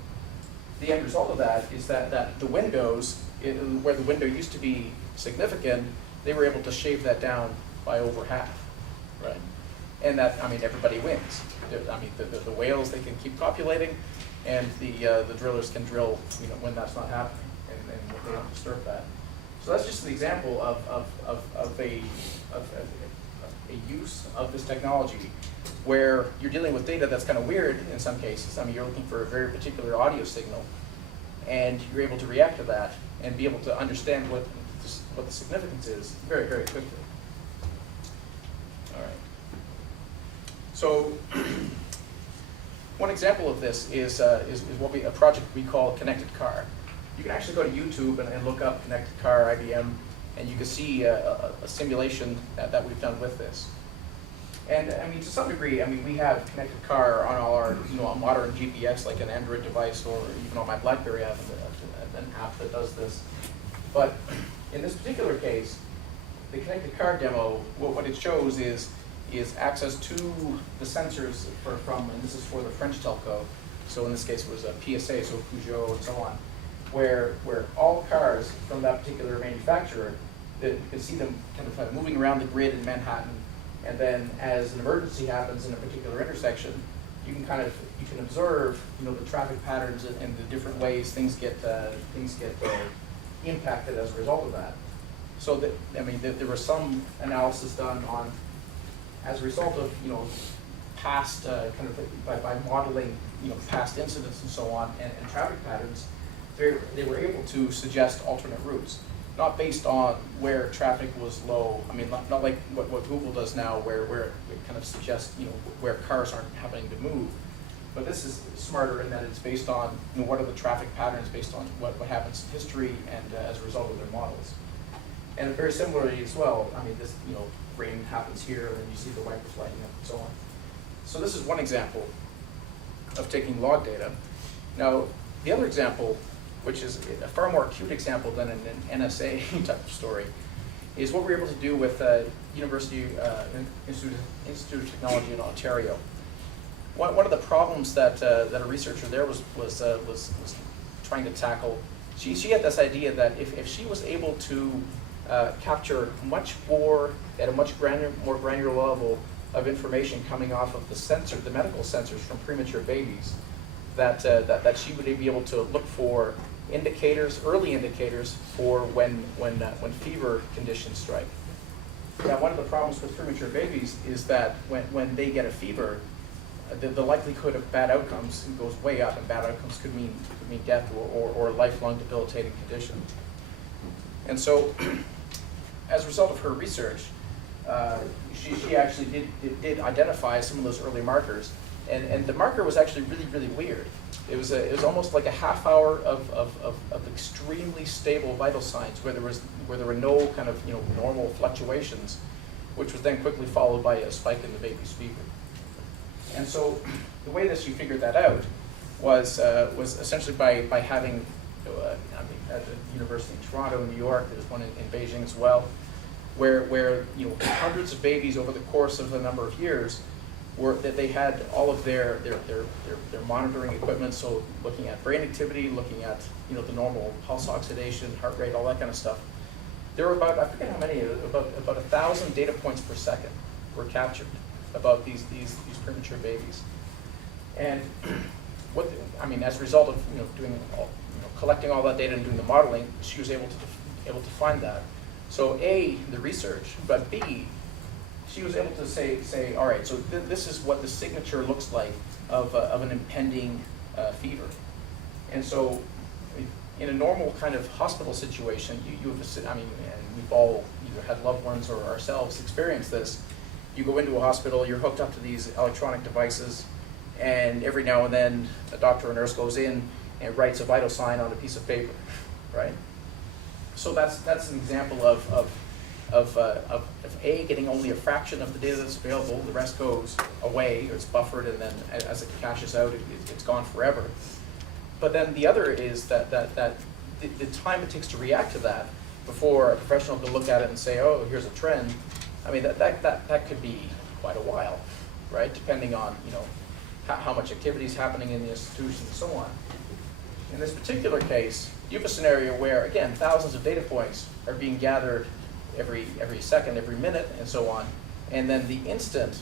The end result of that is that the windows, where the window used to be significant, they were able to shave that down by over half, right? And that, everybody wins. The whales, they can keep copulating, and the drillers can drill when that's not happening, and they don't disturb that. So that's just an example of a use of this technology where you're dealing with data that's kind of weird in some cases. You're looking for a very particular audio signal, and you're able to react to that and be able to understand what the significance is very, very quickly. All right. So one example of this is a project we call Connected Car. You can actually go to YouTube and look up Connected Car IBM, and you can see a simulation that we've done with this. And to some degree, we have Connected Car on all our modern GPS, like an Android device, or even on my BlackBerry, I have an app that does this. But in this particular case, the Connected Car demo, what it shows is access to the sensors and this is for the French telco. So in this case, it was a PSA, so Peugeot and so on, where all cars from that particular manufacturer, that you can see them kind of moving around the grid in Manhattan. And then as an emergency happens in a particular intersection, you can observe the traffic patterns and the different ways things get impacted as a result of that. So there was some analysis done on, as a result of past by modeling past incidents and so on and traffic patterns, they were able to suggest alternate routes. Not based on where traffic was low. Not like what Google does now, where it kind of suggests where cars aren't happening to move. But this is smarter in that it's based on what are the traffic patterns based on what happens in history and as a result of their models. And very similarly as well, this rain happens here, and then you see the wipers lighting up and so on. So this is one example of taking log data. Now the other example, which is a far more acute example than an NSA type of story, is what we were able to do with University Institute of Technology in Ontario. One of the problems that a researcher there was trying to tackle, she had this idea that if she was able to capture much more, at a much more granular level of information coming off of the medical sensors from premature babies, that she would be able to look for early indicators for when fever conditions strike. Now, one of the problems with premature babies is that when they get a fever, the likelihood of bad outcomes goes way up, and bad outcomes could mean death or lifelong debilitating condition. And so, as a result of her research, she actually did identify some of those early markers, and the marker was actually really weird. It was almost like a half hour of extremely stable vital signs where there were no kind of normal fluctuations, which was then quickly followed by a spike in the baby's fever. And so the way that she figured that out was essentially by having, at the University in Toronto, New York, there's one in Beijing as well, where hundreds of babies over the course of a number of years that they had all of their monitoring equipment, so looking at brain activity, looking at the normal pulse oxidation, heart rate, all that kind of stuff. There were about, I forget how many, about 1,000 data points per second were captured about these premature babies. And as a result of collecting all that data and doing the modeling, she was able to find that. So A, the research, but B, she was able to say, all right, so this is what the signature looks like of an impending fever. And so, in a normal kind of hospital situation, and we've all either had loved ones or ourselves experience this. You go into a hospital, you're hooked up to these electronic devices, and every now and then a doctor or nurse goes in and writes a vital sign on a piece of paper, right? So that's an example of A, getting only a fraction of the data that's available, the rest goes away, or it's buffered, and then as it caches out, it's gone forever. But then the other is that the time it takes to react to that before a professional can look at it and say, oh, here's a trend, that could be quite a while, right? Depending on how much activity is happening in the institution and so on. In this particular case, you have a scenario where, again, thousands of data points are being gathered every second, every minute, and so on. And then the instant,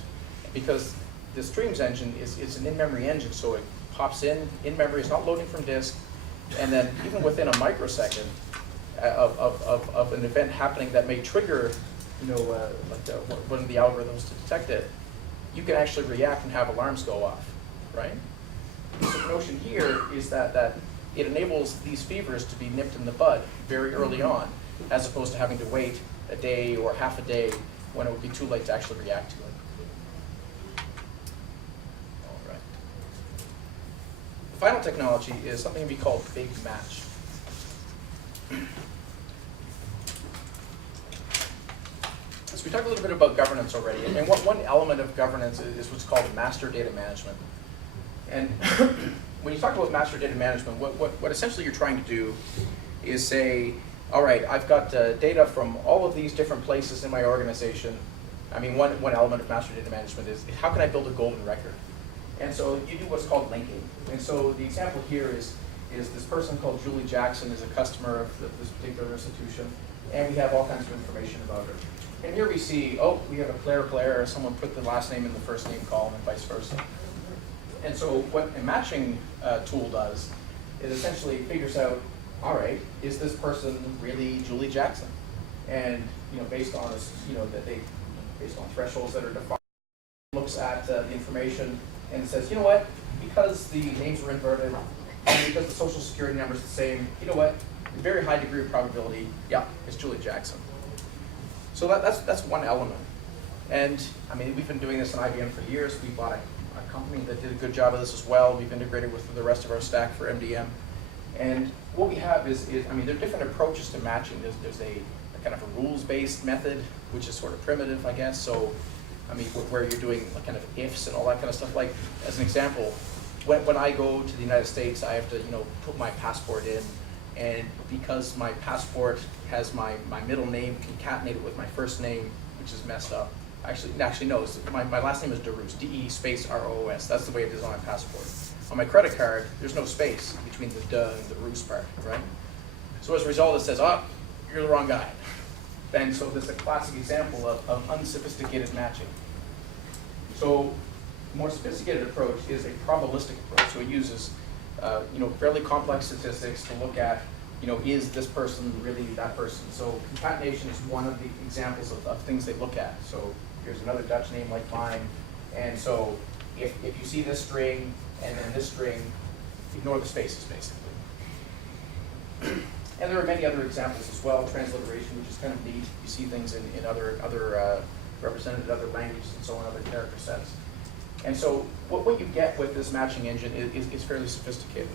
because the streams engine is an in-memory engine, so it pops in memory, it's not loading from disk, and then even within a microsecond of an event happening that may trigger one of the algorithms to detect it, you can actually react and have alarms go off, right? So the notion here is that it enables these fevers to be nipped in the bud very early on, as opposed to having to wait a day or half a day when it would be too late to actually react to it. All right. The final technology is something we call Big Match. So we talked a little bit about governance already, and one element of governance is what's called master data management. And when you talk about master data management, what essentially you're trying to do is say, all right, I've got data from all of these different places in my organization. One element of master data management is how can I build a golden record? And so you do what's called linking. And so the example here is this person called Julie Jackson is a customer of this particular institution, and we have all kinds of information about her. And here we see, we have a clerical error, someone put the last name in the first name column and vice versa. And so what a matching tool does is essentially figures out, all right, is this person really Julie Jackson? And based on based on thresholds that are defined, looks at the information and says, you know what, because the names were inverted, and because the social security number is the same, you know what, a very high degree of probability, yeah, it's Julie Jackson. So that's one element. And we've been doing this in IBM for years. We bought a company that did a good job of this as well. We've integrated with the rest of our stack for MDM. And what we have is there are different approaches to matching. There's a kind of a rules-based method, which is sort of primitive, I guess. So, where you're doing kind of ifs and all that kind of stuff. Like, as an example, when I go to the United States, I have to, put my passport in, and because my passport has my middle name concatenated with my first name, which is messed up. Actually no, my last name is deRoos, D-E space R-O-O-S. That's the way it is on my passport. On my credit card, there's no space between the "de" and the "roos" part, right? So as a result, it says, oh, you're the wrong guy. And so this is a classic example of unsophisticated matching. So a more sophisticated approach is a probabilistic approach. So it uses fairly complex statistics to look at, is this person really that person? So concatenation is one of the examples of things they look at. So here's another Dutch name like mine. And so if you see this string and then this string, ignore the spaces basically. And there are many other examples as well. Transliteration, which is kind of neat. You see things in other represented in other languages and so on, other character sets. And so what you get with this matching engine is fairly sophisticated.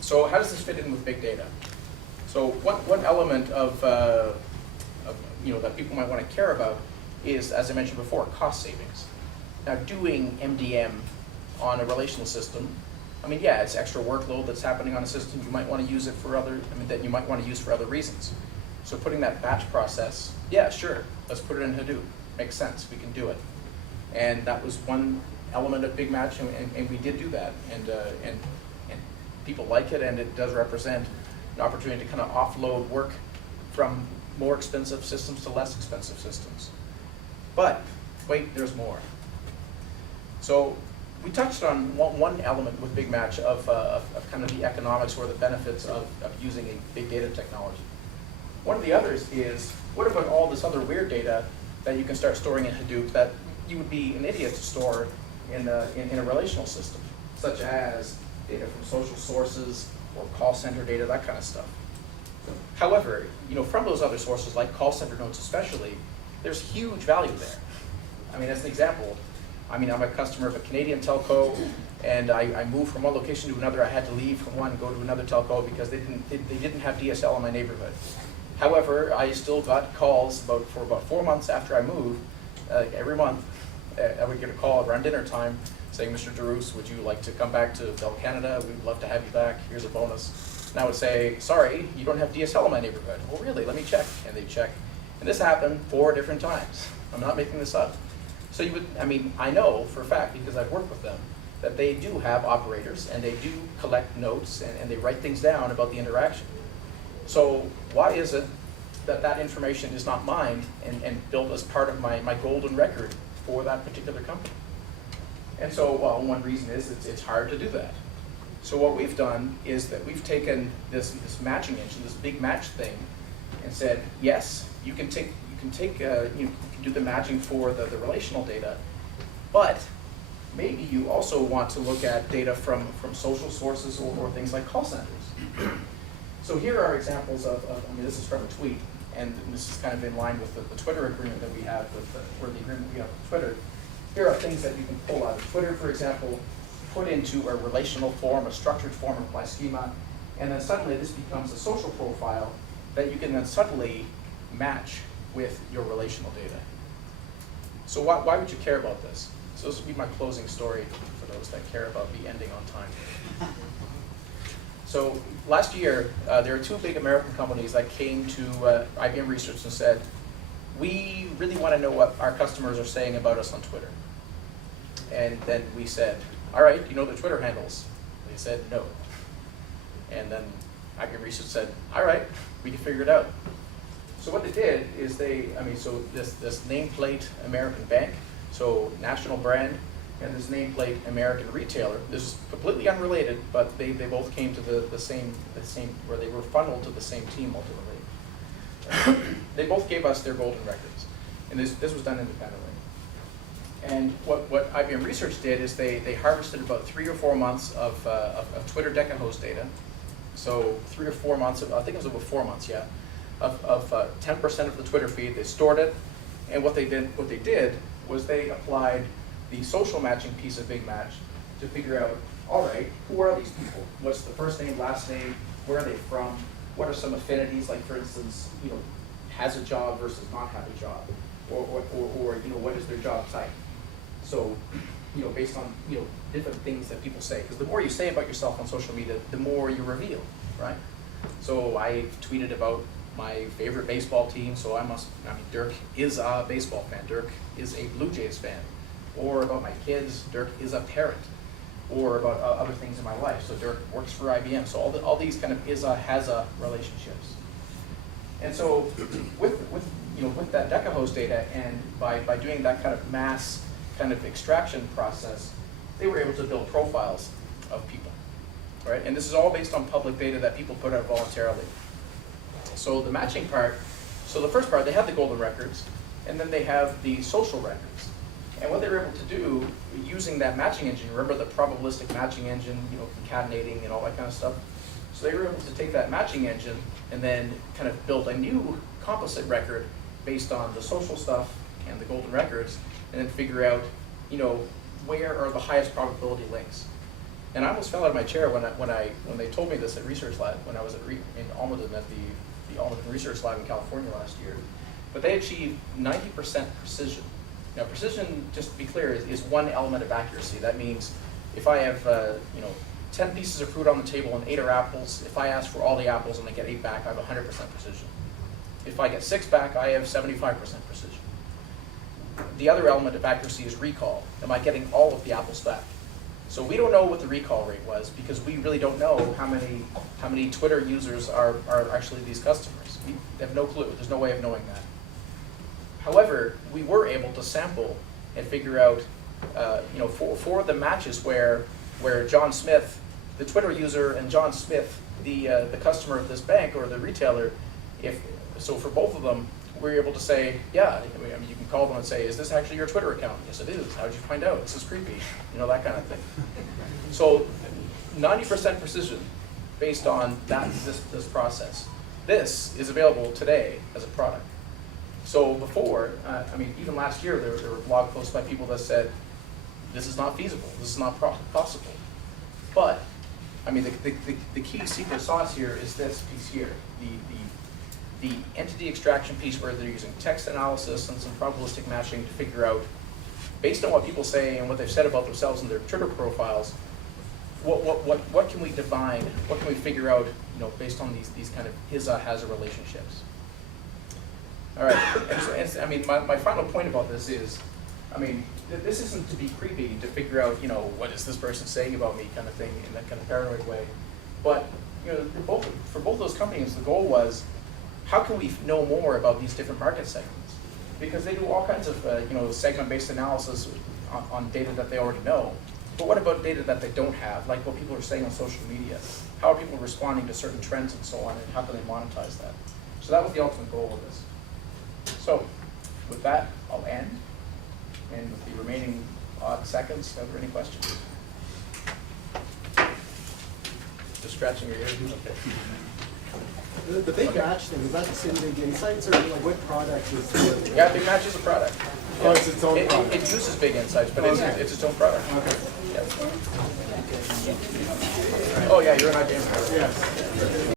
So how does this fit in with big data? So one element of that people might want to care about is, as I mentioned before, cost savings. Now, doing MDM on a relational system, yeah, it's extra workload that's happening on a system. You might want to use it for that you might want to use for other reasons. So putting that batch process, yeah, sure, let's put it in Hadoop. Makes sense, we can do it. And that was one element of Big Match, and we did do that. And people like it, and it does represent an opportunity to kind of offload work from more expensive systems to less expensive systems. But wait, there's more. So we touched on one element with Big Match of kind of the economics or the benefits of using a big data technology. One of the others is, what about all this other weird data that you can start storing in Hadoop that you would be an idiot to store in a relational system, such as data from social sources or call center data, that kind of stuff. However, from those other sources, like call center notes especially, there's huge value there. As an example, I'm a customer of a Canadian telco, and I moved from one location to another. I had to leave from one and go to another telco because they didn't have DSL in my neighborhood. However, I still got calls for about 4 months after I moved. Every month, I would get a call around dinner time saying, Mr. deRoos, would you like to come back to Bell Canada? We'd love to have you back. Here's a bonus. And I would say, sorry, you don't have DSL in my neighborhood. Oh, really? Let me check. And they'd check. And this happened 4 different times. I'm not making this up. So I know for a fact, because I've worked with them, that they do have operators, and they do collect notes, and they write things down about the interaction. So why is it that information is not mined and built as part of my golden record for that particular company? And so, one reason is it's hard to do that. So what we've done is that we've taken this matching engine, this big match thing, and said, yes, you can do the matching for the relational data, but maybe you also want to look at data from social sources or things like call centers. So here are examples of this is from a tweet, and this is kind of in line with the Twitter agreement that we have or the agreement we have with Twitter. Here are things that you can pull out of Twitter, for example, put into a relational form, a structured form, apply schema, and then suddenly this becomes a social profile that you can then suddenly match with your relational data. So why would you care about this? So this will be my closing story for those that care about the ending on time. So last year, there are 2 big American companies that came to IBM Research and said, we really want to know what our customers are saying about us on Twitter. And then we said, all right, you know the Twitter handles? They said no. And then IBM Research said, all right, we can figure it out. So what they did is so this nameplate American bank, so national brand, and this nameplate American retailer. This is completely unrelated, but they both came to the same, where they were funneled to the same team ultimately. They both gave us their golden records, and this was done independently. And what IBM Research did is they harvested about 3 or 4 months of Twitter decahose data. So 3 or 4 months I think it was over 4 months, yeah, of 10% of the Twitter feed. They stored it, and what they did was they applied the social matching piece of Big Match to figure out, all right, who are these people? What's the first name, last name? Where are they from? What are some affinities? Like, for instance, has a job versus not have a job, or what is their job type? So, based on different things that people say, because the more you say about yourself on social media, the more you reveal, right? So I tweeted about my favorite baseball team, so Dirk is a baseball fan, Dirk is a Blue Jays fan. Or about my kids, Dirk is a parent. Or about other things in my life, so Dirk works for IBM. So all these kind of is-a, has-a relationships. And so with that DecaHost data, and by doing that kind of mass kind of extraction process, they were able to build profiles of people, right? And this is all based on public data that people put out voluntarily. So the matching part, so the first part, they have the golden records, and then they have the social records. And what they were able to do, using that matching engine, remember the probabilistic matching engine, concatenating and all that kind of stuff. So they were able to take that matching engine and then kind of build a new composite record based on the social stuff and the golden records, and then figure out, where are the highest probability links. And I almost fell out of my chair when they told me this at Research Lab, when I was in Almaden at the Almaden Research Lab in California last year. But they achieved 90% precision. Now, precision, just to be clear, is one element of accuracy. That means if I have 10 pieces of fruit on the table and 8 are apples, if I ask for all the apples and I get 8 back, I have 100% precision. If I get 6 back, I have 75% precision. The other element of accuracy is recall. Am I getting all of the apples back? So we don't know what the recall rate was, because we really don't know how many Twitter users are actually these customers. We have no clue. There's no way of knowing that. However, we were able to sample and figure out, for the matches where John Smith, the Twitter user, and John Smith, the customer of this bank or the retailer, so for both of them, we're able to say, yeah, you can call them and say, is this actually your Twitter account? Yes, it is. How did you find out? This is creepy. That kind of thing. So 90% precision based on this process. This is available today as a product. So before, even last year, there were blog posts by people that said, this is not feasible, this is not possible. But, the key secret sauce here is this piece here, the entity extraction piece, where they're using text analysis and some probabilistic matching to figure out, based on what people say and what they've said about themselves in their Twitter profiles, what can we divine, what can we figure out, based on these kind of his-a, has-a relationships. All right, my final point about this is, this isn't to be creepy, to figure out, what is this person saying about me kind of thing, in that kind of paranoid way. But, for both those companies, the goal was, how can we know more about these different market segments? Because they do all kinds of, segment-based analysis on data that they already know. But what about data that they don't have, like what people are saying on social media? How are people responding to certain trends and so on, and how can they monetize that? So that was the ultimate goal of this. So, with that, I'll end. And with the remaining odd seconds, are there any questions? Just scratching your ear? Okay. The Big Match thing, is that the same Big Insights, or what product is the... Yeah, Big Match is a product. Oh, it's its own product. It uses Big Insights, but it's its own product. Okay. Yeah. Oh yeah, you're an IBM. Yes.